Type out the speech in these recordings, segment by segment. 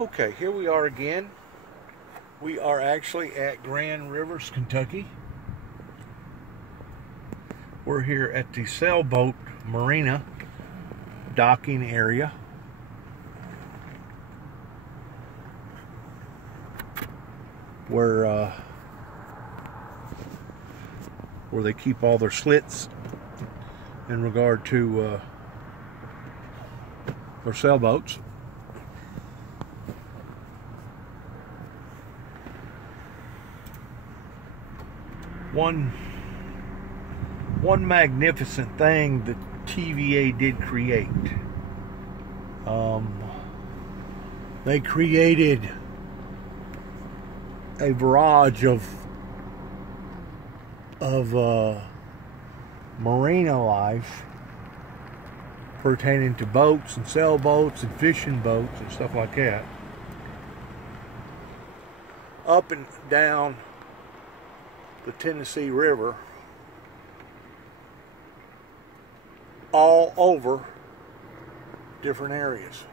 Okay, here we are again. We are actually at Grand Rivers, Kentucky. We're here at the sailboat Marina docking area. Where they keep all their slits in regard to their sailboats. One magnificent thing that TVA did create. They created a barrage of marina life pertaining to boats and sailboats and fishing boats and stuff like that, up and down the Tennessee River, all over different areas.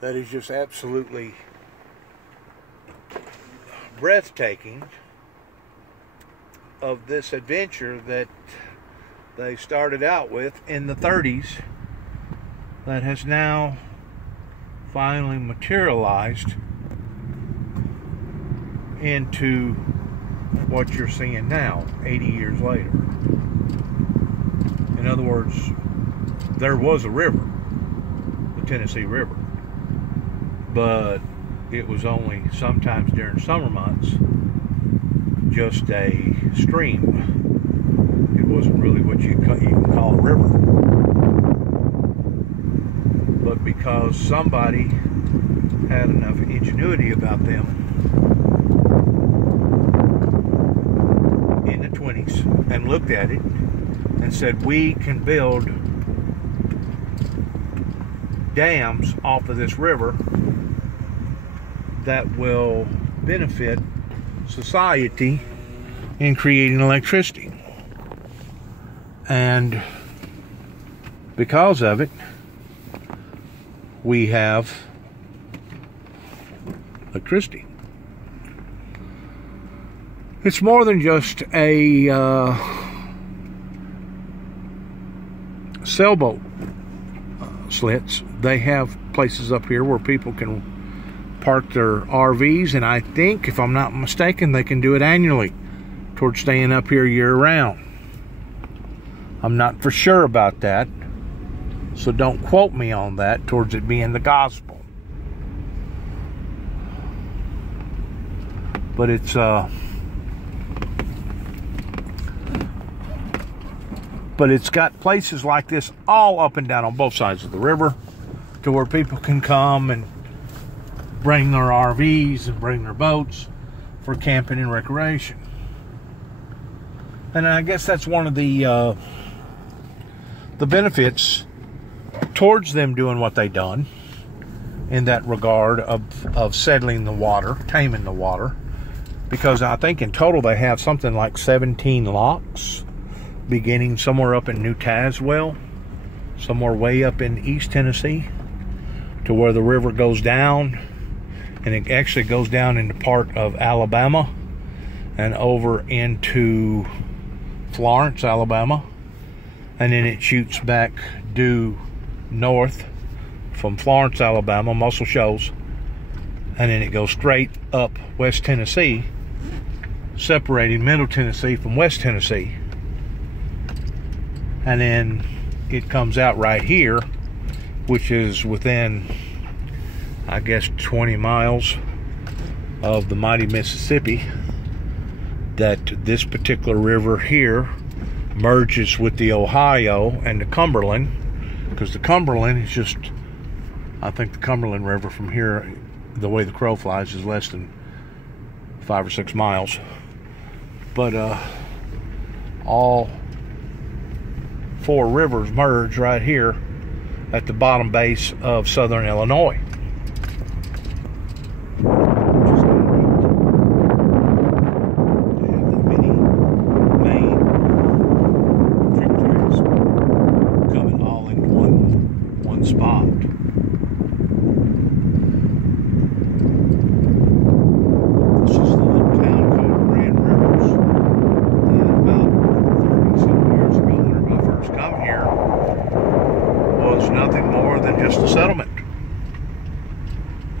That is just absolutely breathtaking of this adventure that they started out with in the 30s, that has now finally materialized into what you're seeing now, 80 years later. In other words, there was a river, the Tennessee River, but it was only sometimes during summer months just a stream. It wasn't really what you can call a river. But because somebody had enough ingenuity about them in the 20s and looked at it and said, we can build dams off of this river that will benefit society in creating electricity. And because of it, we have electricity. It's more than just a sailboat slits. They have places up here where people can park their RVs, and I think, if I'm not mistaken, they can do it annually towards staying up here year round. I'm not for sure about that, so don't quote me on that towards it being the gospel. But it's got places like this all up and down on both sides of the river, to where people can come and bring their RVs and bring their boats for camping and recreation. And I guess that's one of the benefits towards them doing what they done in that regard of settling the water, taming the water, because I think in total they have something like 17 locks, beginning somewhere up in New Tazewell, somewhere way up in East Tennessee, to where the river goes down, and it actually goes down into part of Alabama and over into Florence, Alabama, and then it shoots back due north from Florence, Alabama, Muscle Shoals, and then it goes straight up West Tennessee, separating Middle Tennessee from West Tennessee. And then it comes out right here, which is within, I guess, 20 miles of the mighty Mississippi, that this particular river here merges with the Ohio and the Cumberland, because the Cumberland is just, I think the Cumberland River from here, the way the crow flies, is less than 5 or 6 miles. But all 4 rivers merge right here at the bottom base of southern Illinois. spot.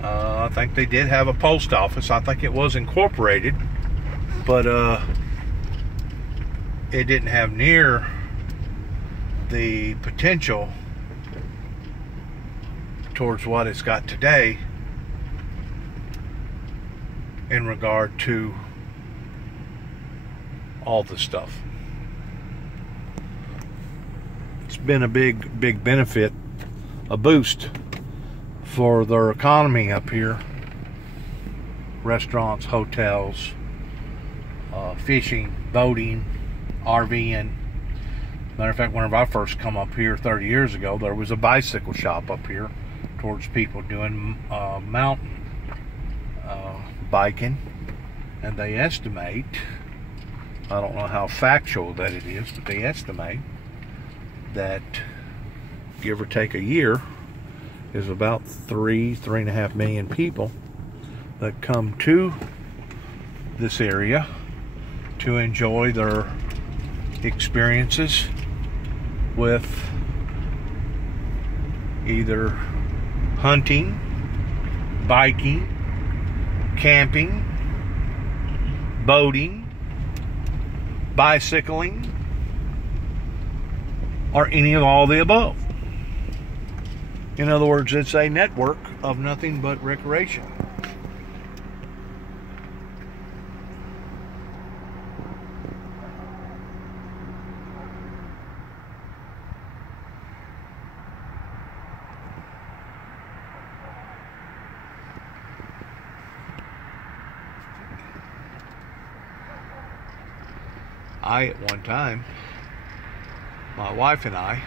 I think they did have a post office. I think it was incorporated, but it didn't have near the potential towards what it's got today in regard to all the stuff. It's been a big benefit, a boost for their economy up here. Restaurants, hotels, fishing, boating, RVing. Matter of fact, whenever I first come up here 30 years ago, there was a bicycle shop up here towards people doing mountain biking, and they estimate, I don't know how factual that it is, but they estimate that, give or take a year, is about 3.5 million people that come to this area to enjoy their experiences with either hunting, biking, camping, boating, bicycling, or any of all the above. In other words, it's a network of nothing but recreation. At one time, my wife and I,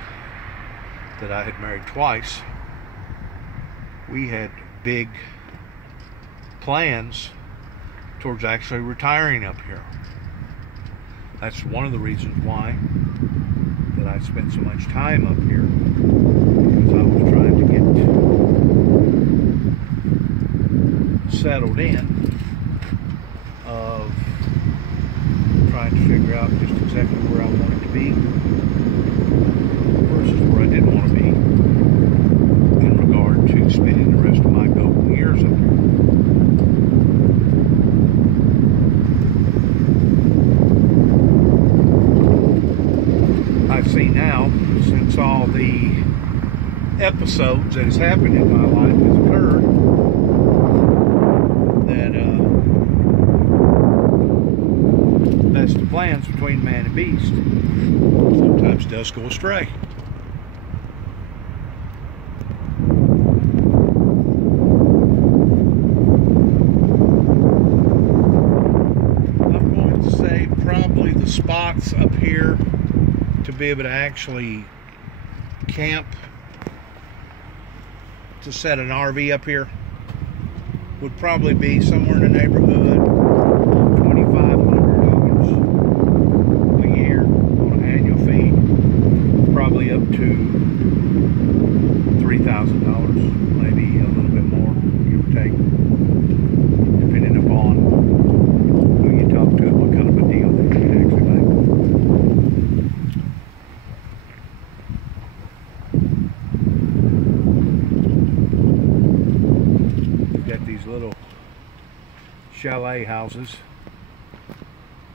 that I had married twice, we had big plans towards actually retiring up here. That's one of the reasons why that I spent so much time up here, because I was trying to get settled in, of trying to figure out just exactly where I wanted to be versus where I didn't want to be in regard to spending the rest of my golden years up here. I've seen now, since all the episodes that has happened in my life has occurred, that that's the plans between man and beast. Sometimes does go astray. I'm going to say probably the spots up here to be able to actually camp, to set an RV up here, would probably be somewhere in the neighborhood of $2,500 a year on an annual fee, probably up to $3,000, maybe a little bit more, give or take, depending upon who you talk to and what kind of a deal that you can actually make. These little chalet houses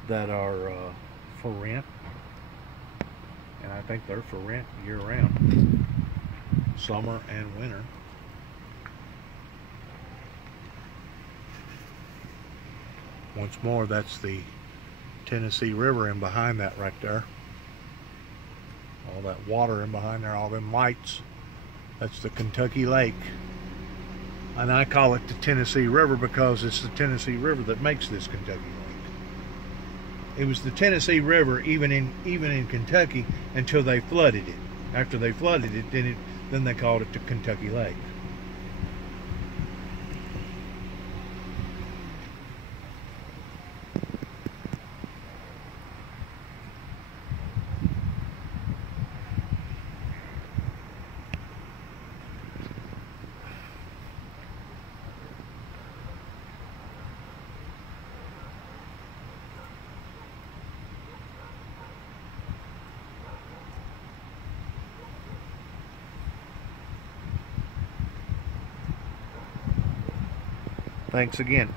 that are for rent, and I think they're for rent year-round, summer and winter. Once more, that's the Tennessee River in behind that right there. All that water in behind there, all them lights, that's the Kentucky Lake. And I call it the Tennessee River because it's the Tennessee River that makes this Kentucky Lake. It was the Tennessee River even in Kentucky until they flooded it. After they flooded it, then they called it the Kentucky Lake. Thanks again.